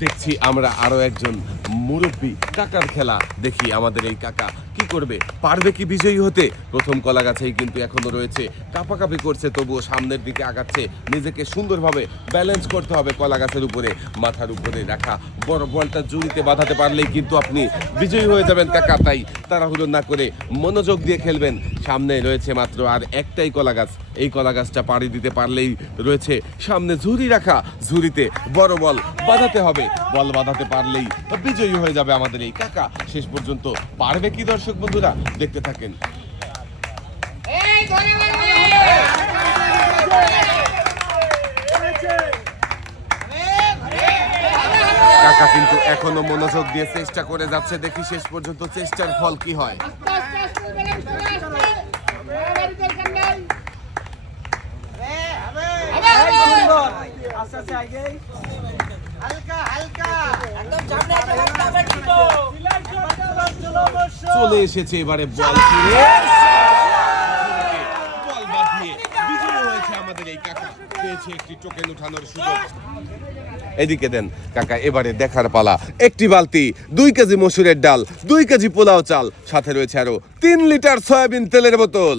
দেখছি আমরা আরও একজন মুরব্বী কাকার খেলা দেখি আমাদের এই কাকা কি করবে? পারবে কি বিজয়ী হতে? প্রথম কলা গাছেই কিন্তু এখনও রয়েছে। কাপাকাপি করছে, তবুও সামনের দিকে আগাচ্ছে। নিজেকে সুন্দরভাবে ব্যালেন্স করতে হবে কলা গাছের উপরে। মাথার উপরে রাখা। বড় বলটা জুড়িতে বাঁধাতে পারলেই কিন্তু আপনি বিজয়ী হয়ে যাবেন কাকা। তাই তাড়াহুড়ো না করে মনোযোগ দিয়ে খেলবেন। সামনে রয়েছে মাত্র আর একটাই কলা গাছ এই কলা গাছটা পাড়ি দিতে পারলেই রয়েছে সামনে ঝুড়ি রাখা। ঝুড়িতে বড় বল বাঁধাতে হবে। বল বাঁধাতে পারলেই বিজয়ী হয়ে যাবে আমাদের এই কাকা। শেষ পর্যন্ত পারবে কি দর্শক? বন্ধুরা দেখতে থাকেন কাকা কিন্তু এখনও মনোযোগ দিয়ে চেষ্টা করে যাচ্ছে দেখি শেষ পর্যন্ত চেষ্টার ফল কি হয় চলে এসেছে এবারে বল ফিরে বল বাঁধিয়ে। বিজয়ী হয়েছে আমাদের এই কাকা। পেয়েছে একটি টোকেন উঠানোর সুযোগ। এদিকে দেন কাকা এবারে দেখার পালা। একটি বালতি দুই কেজি মসুরের ডাল দুই কেজি পোলাও চাল। সাথে রয়েছে আরও তিন লিটার সয়াবিন তেলের বোতল।